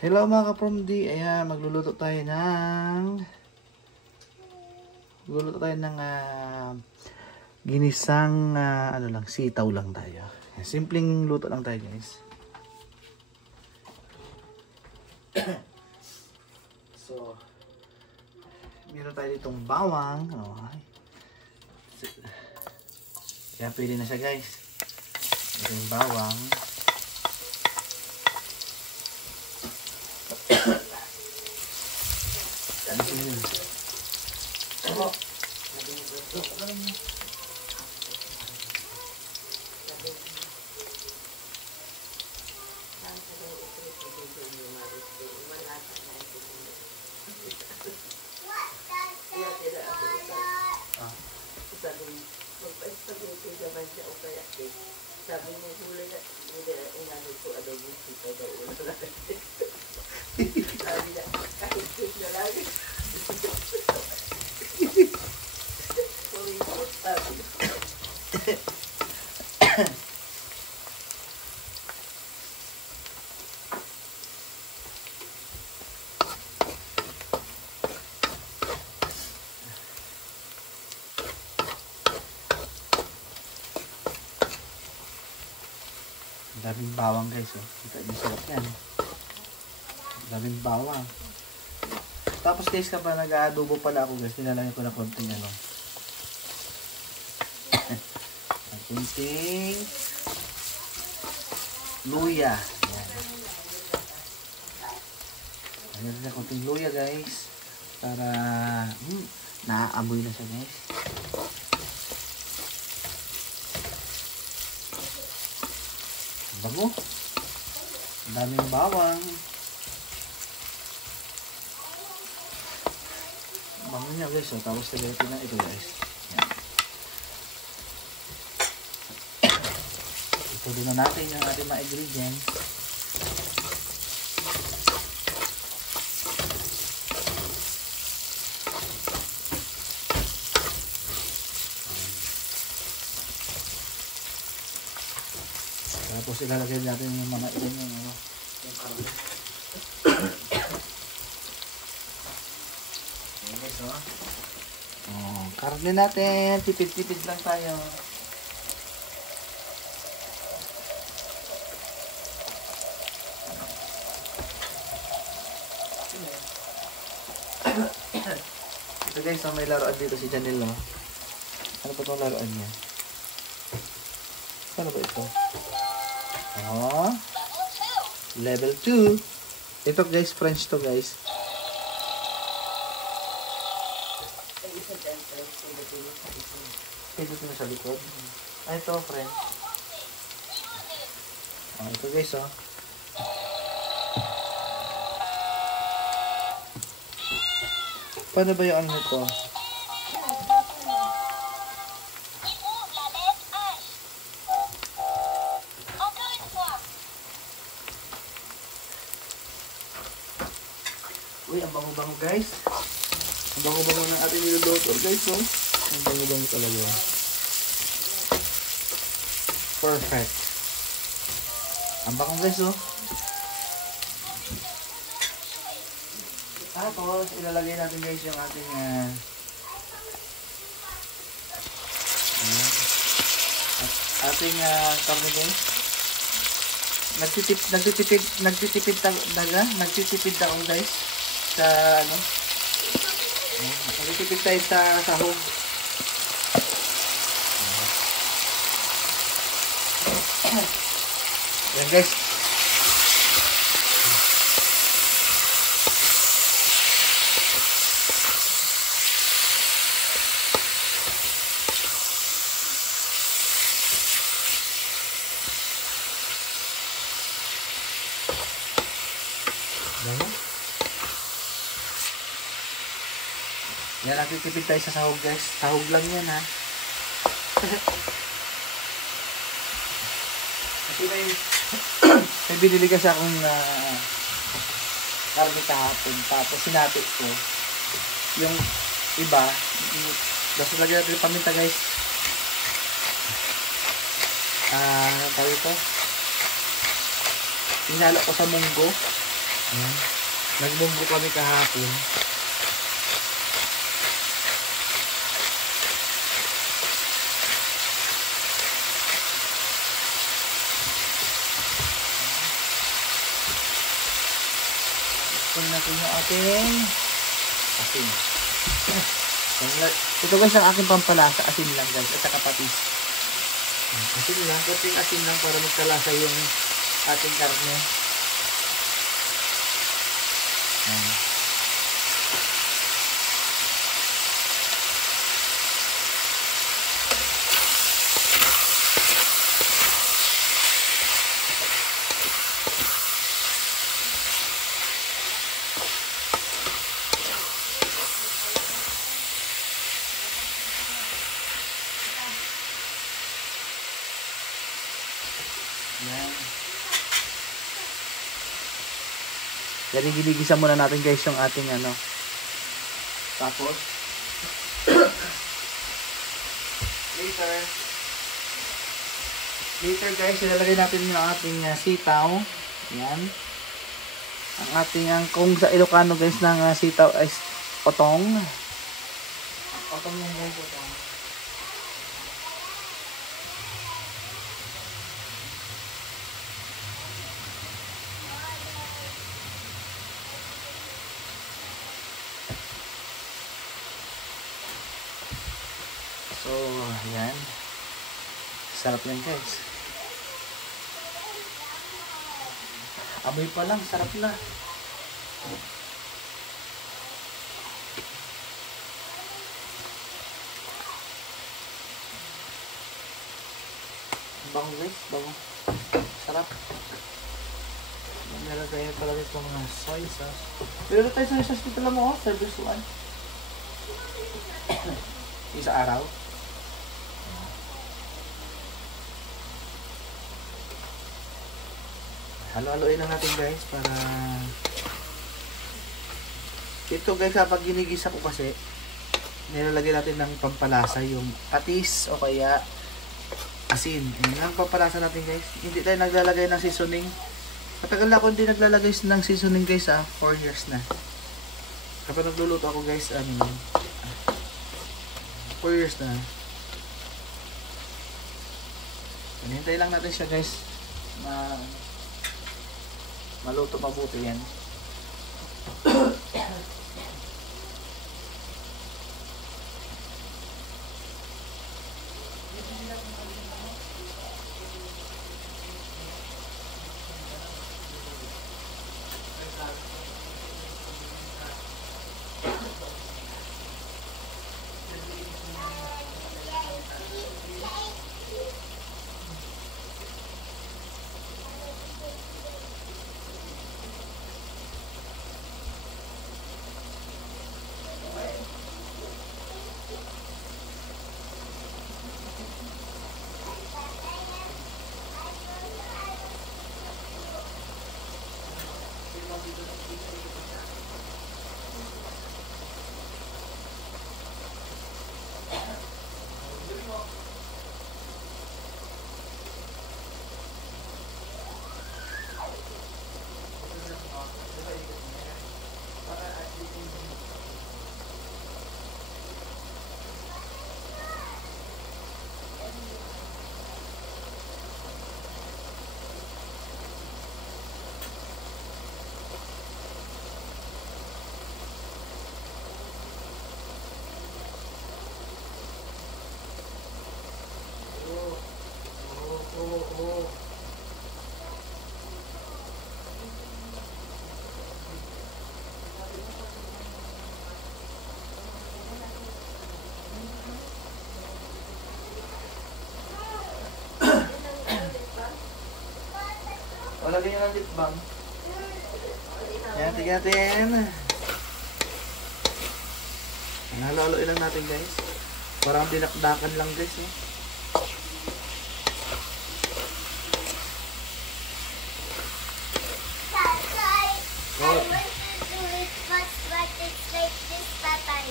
Hello mga ka-PROMD. Ayan, magluluto tayo ng ginisang ano lang, sitaw lang tayo. Simpleng luto lang tayo, guys. So, meron tayo ditong bawang. Okay. Kaya pwede na siya, guys. Ito yung bawang. Sabi niya, gulay na, hindi, inano ko, adobo sitaw daw, ulo na. Sabi niya, kahit cake na lang. Pumipot, sabi niya. Daming bawang, guys, oh. Kita niyo, sarap yan. Daming bawang. Tapos, guys, kapag nag-aadobo pala ako, guys, nilalagay ko na konting ano. Konting luya. Ayan na konting luya, guys. Para naaamoy na siya, guys. Bago. Ang daming bawang. Bango niya, guys. So, tapos tagaytin na ito, guys. Yan. Ito din na natin yung ating mga ingredients. Tapos ilalagay natin yung mga ilan yung ano, yung karne. Okay, guys, oh. Oh, karne natin, tipid-tipid lang tayo. Ito, guys, oh, may laruan dito si Janelle, oh. Ano pa itong laruan niya? Ano ba ito? Oh, level 2. Ito, guys, French to, guys. Pwede sa likod. Ah, ito, French. Oh, ito, guys, oh. Paano ba yung ano nito? Uy, ang bango-bango, guys. Ang bango-bango ng ating niluluto, guys, oh. Ang bango-bango talaga. Perfect. Ang bango, guys, oh. Tapos, ilalagay natin, guys, yung ating karne, guys. Nagtitipid ako, guys, sa ano. Nagtitipid tayo sa sahog. Yan, guys. Yan, nagtitipid tayo sa sahog, guys. Sahog lang yan, ha. Kasi may binili kasi akong karne kahapon. Tapos sinapit ko. Yung iba, basta lagyan natin yung paminta, guys. Tawag ito. Hinalo ko sa munggo. Ayan. Nagbumbo kami kahapon. Ito natin yung ating asin. Ito guys ang aking pampalasa. Asin lang guys. At saka patis. Asin lang. Kunting asin lang para magkalasa yung ating karne. Ayan. Yan. Yan, ginigisa muna natin guys yung ating ano. Tapos later guys, ilalagay natin yung ating sitaw. Yan. Ang ating, kung sa Ilocano guys ng sitaw ay otong. Otong yung guys, otong. So, ayan. Sarap yan guys. Amoy pa lang, sarap na. Bango guys, bango. Sarap. Meron tayo pala dito mga soy sauce. Meron tayo soy sauce dito lang mo, service one. Isa araw. Halo-haloin lang natin guys para ito guys, kapag ginigisa ko kasi nilalagay natin ng pampalasa yung patis o kaya asin. Ayan ang pampalasa natin guys. Hindi tayo naglalagay ng seasoning. Matagal na ako hindi naglalagay ng seasoning guys 4 years na. Kapag nagluluto ako guys 4 years na. Hinintay lang natin siya guys na maluto mabuti yan. Lagyan nyo ng lip balm. Yan, tignan natin. Halo-haloin lang natin guys. Parang dinakdakan lang guys.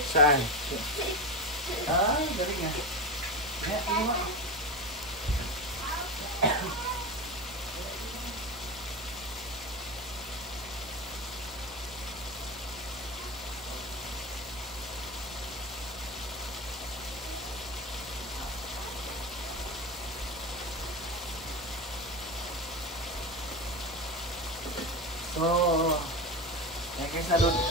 Saan? Ay, galing nga. Ano ba? So, yan guys, naluto.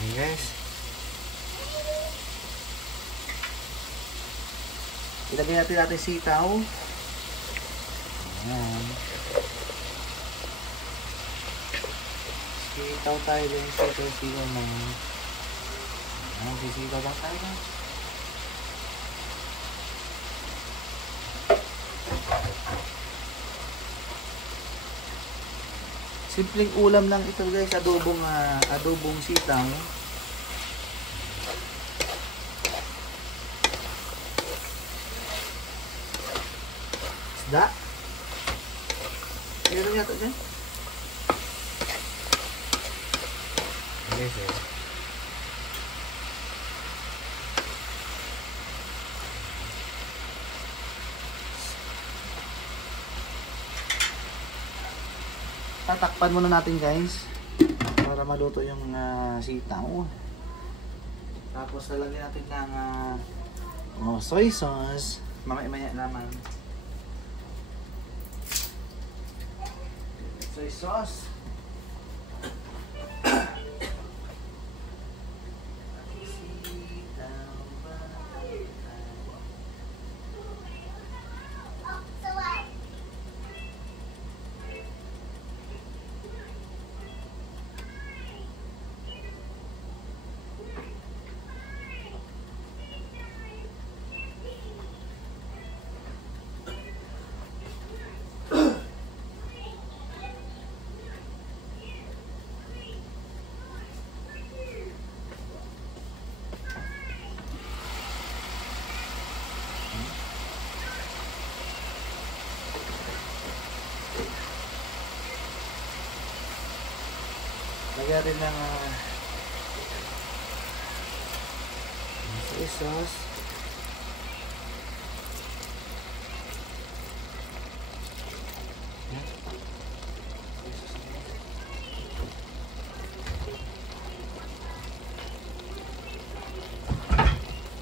Yan guys. Ilagay natin sitaw. Ayan. Sitaw tayo din. Sitaw na. Ayan, sisitaw lang tayo. Simpleng ulam lang ito guys. Adobong sitaw. Isda. Meron yata dyan. Okay, so. Tatakpan muna natin guys. Para maluto yung sitaw. Tapos lalagyan natin ng soy sauce. Mamaya naman. Soy sauce. Lagyan rin ng soy sauce.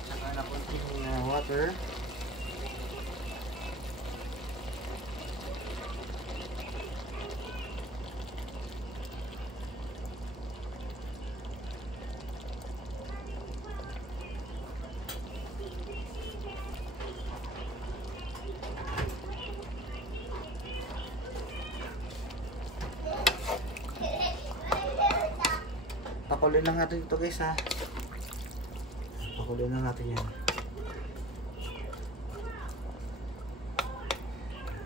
Saka na konting water. Pakuloy lang natin ito guys ha. Pakuloy lang natin yan.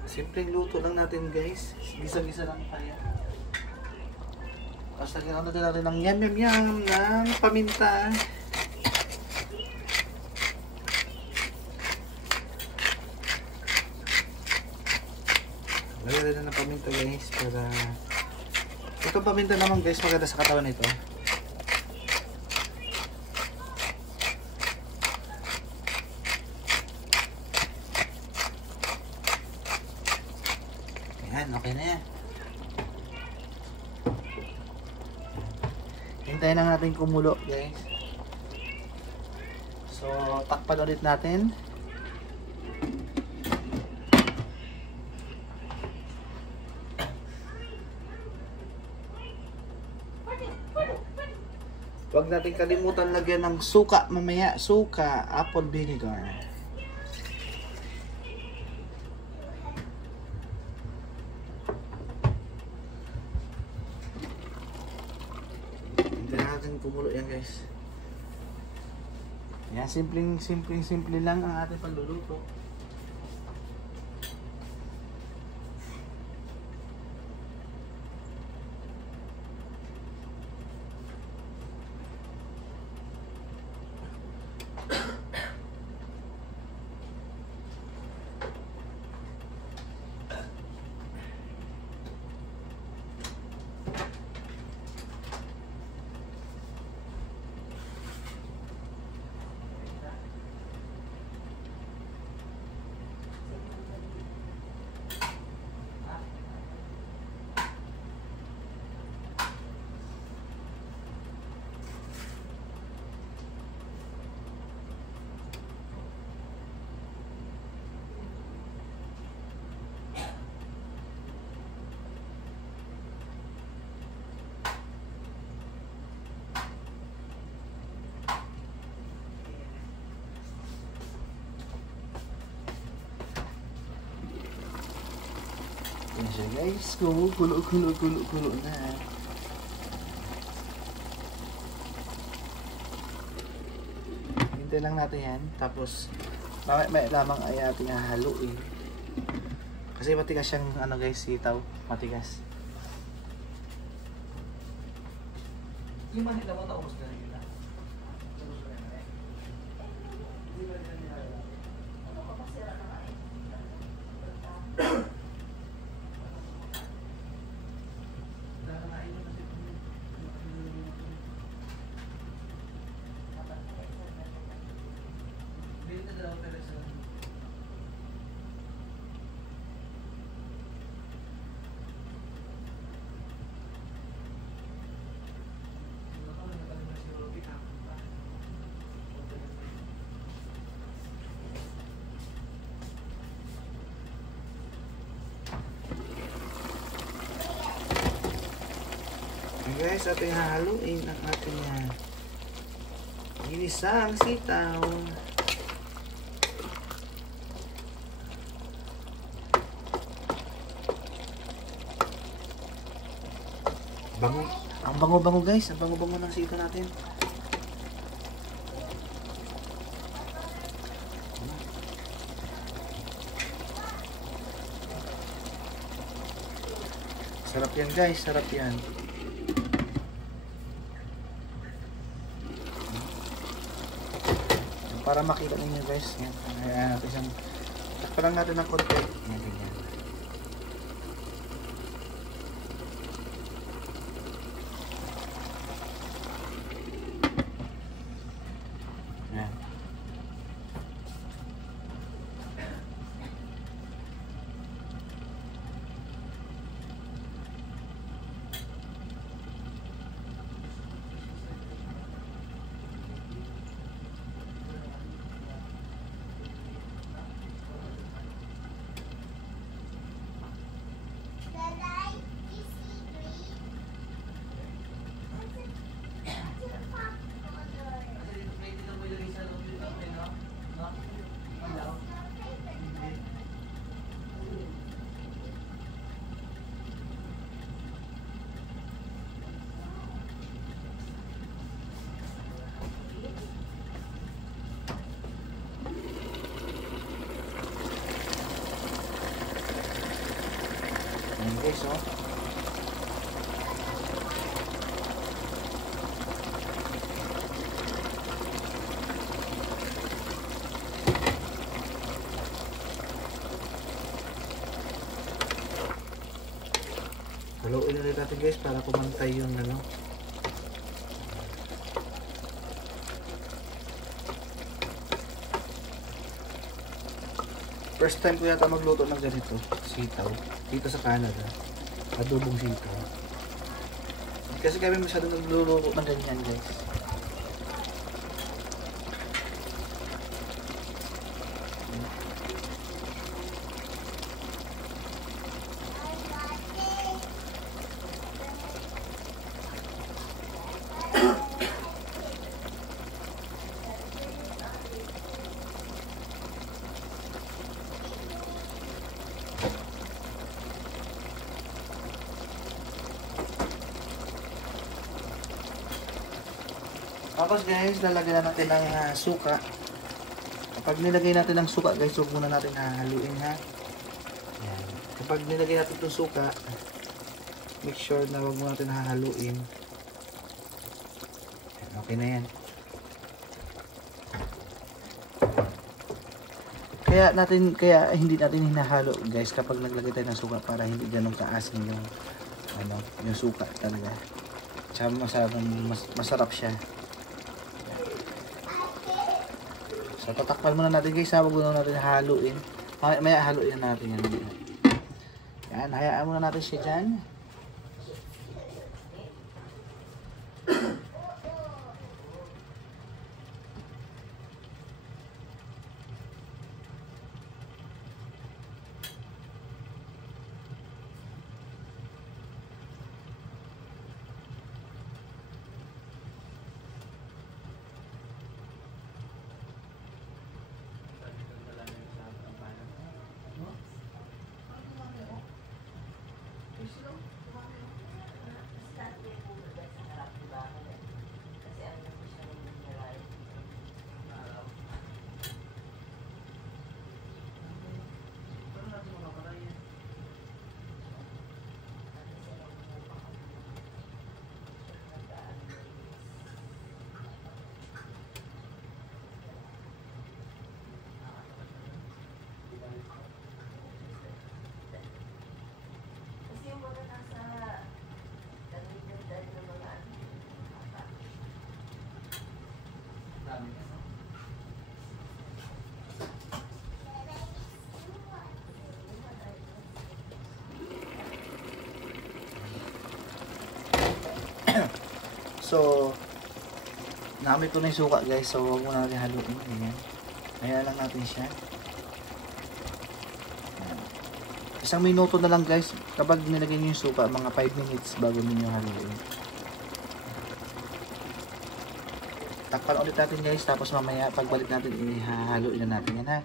Simpleng luto lang natin guys. Gisa-gisa lang tayo. Tapos lagyan natin ng yam ng paminta. Lagyan rin ng paminta guys. Para itong paminta naman guys maganda sa katawan nito. Yan, okay na yan. Hintayin lang natin kumulo, guys. So, takpan ulit natin. Huwag natin kalimutan lagyan ng suka mamaya. Suka, apple vinegar. Kumulo yan guys. Yan, simple lang ang ating pagluluto. guys. Gulo na. Hintay lang natin yan. Tapos, may lamang ay ating hahaluin. Kasi matigas siyang ano guys, sitaw. Matigas. Yung manhid na mo, taubos na nila. Guys, ating hahaluin ang ating ginisang sitaw. Bango. Ang bango-bango guys. Ang bango-bango ng sitaw natin. Sarap yan guys. Sarap yan. Para makita ninyo guys, yan. Ayan natin siyang takpan lang natin ng konti. Yan, ganyan. Yan. Ayan guys, oh. Haluin ulit natin guys para pumantay yung ano. First time ko yata magluto ng ganito, sitaw, dito sa Canada. Adobong sitaw. Kasi kami masyadong nagluluto ng ganyan guys. Tapos guys, lalagyan na natin ng suka. Kapag nilagay natin ng suka guys, huwag muna natin hahaluin ha. Yan. Kapag nilagay natin itong suka, make sure na huwag muna natin hahaluin. Okay na yan. Kaya hindi natin hinahalo guys kapag naglagay tayo ng suka para hindi ganun kaasim yung yung suka talaga. Tsaka masarap siya. So tatakpan muna natin guys, huwag muna natin haluin. Maya haluin natin yan. Yan, hayaan muna natin siya dyan. So, nakamit ko na yung suka guys. So, huwag muna natin haluin. Ayan. Ayan lang natin siya. Ayan. 1 minuto na lang guys. Kapag nilagay nyo yung suka, mga 5 minutes bago ninyo haluin. Takpan ulit natin guys. Tapos mamaya, pagbalik natin, ihahaluin na natin yan ha.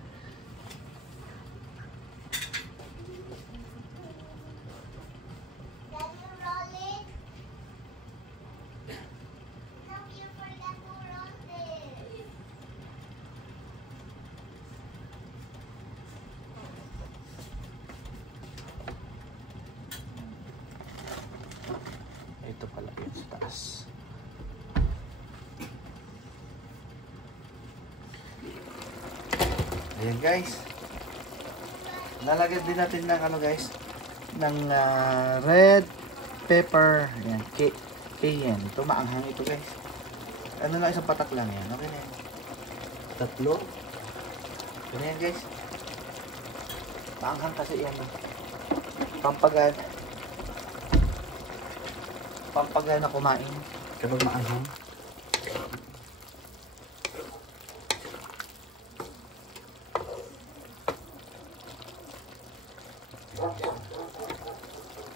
Ito pala yun sa taas. Ayan guys. Lalagyan din natin ng ano guys, ng red pepper. Ayan, cayenne. Ito maanghang ito guys. Ano lang, isang patak lang yan. Okay na yan. 3. Ano yan guys. Maanghang kasi yan. Pampagana kumain kapag maanghang.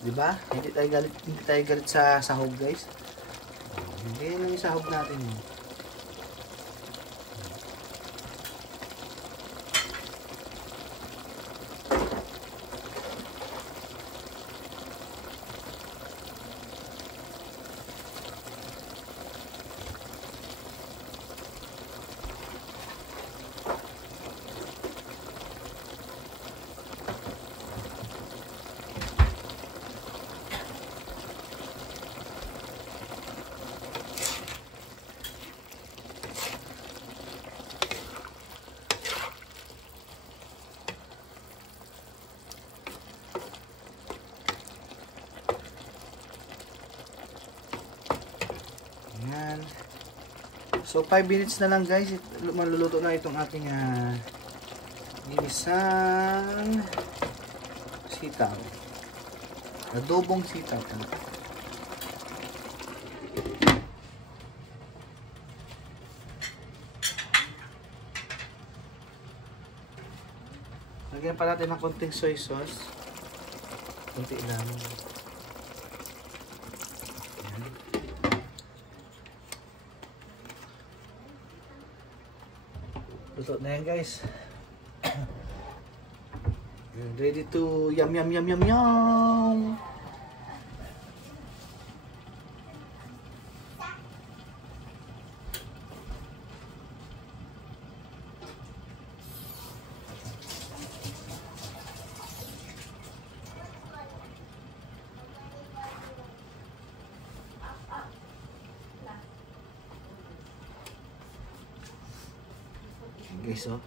Diba? Hindi tayo galit sa sahog guys. Hindi lang yung sahog natin. Ayan. So 5 minutes na lang guys, maluluto na itong ating ginisang sitaw. Adobong sitaw. Lagyan pa natin ng konting soy sauce. Konti lang. Luto na yan guys. Ready to yum yum yum yum yum. Guys, oh.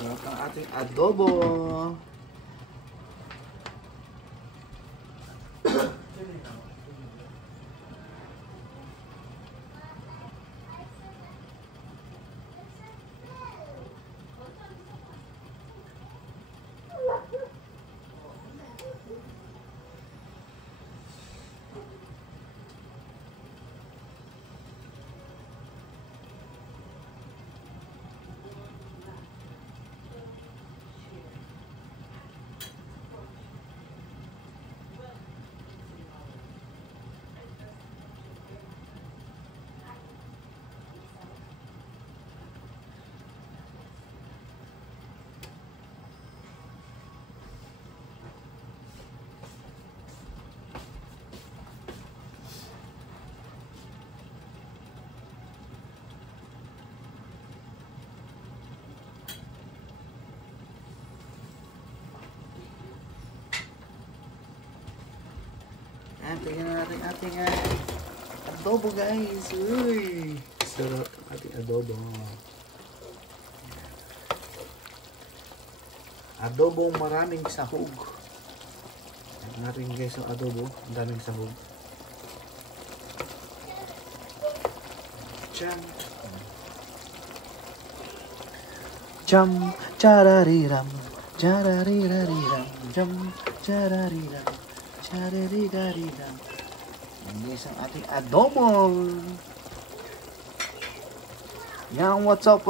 Sarap ang ating adobo. Ayan, tingnan na natin ating adobo guys. Uy! Sarap ating adobo. Adobong maraming sahog. Ayan natin guys ang adobo. Ang daming sahog. Jam. Jam. Charariram. Charariraram. Jam. Charariram. Shariridaridan. Yan guys ang ating adobo. Yan, what's up?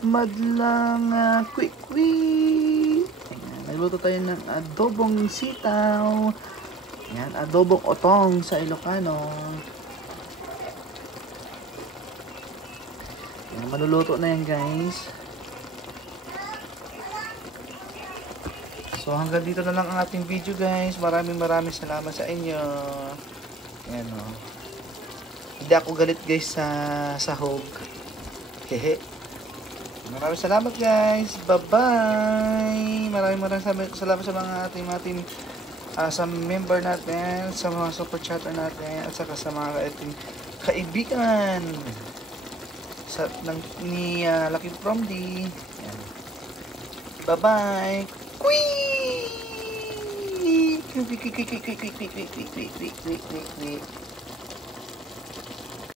Madlang quick. Ayan, nagluto tayo ng adobong sitaw. Yan, adobong otong sa Ilocano. Yan, maluluto na yan guys. So hanggang dito na lang ang ating video guys. Maraming salamat sa inyo. Ayan o. Hindi ako galit guys sa sahog. Hehe. Maraming salamat guys. Bye-bye. Maraming salamat sa mga ating sa member natin, sa mga super chatter natin, at saka sa mga ating kaibigan ni Lucky From D. Ayan. Bye-bye. Quick!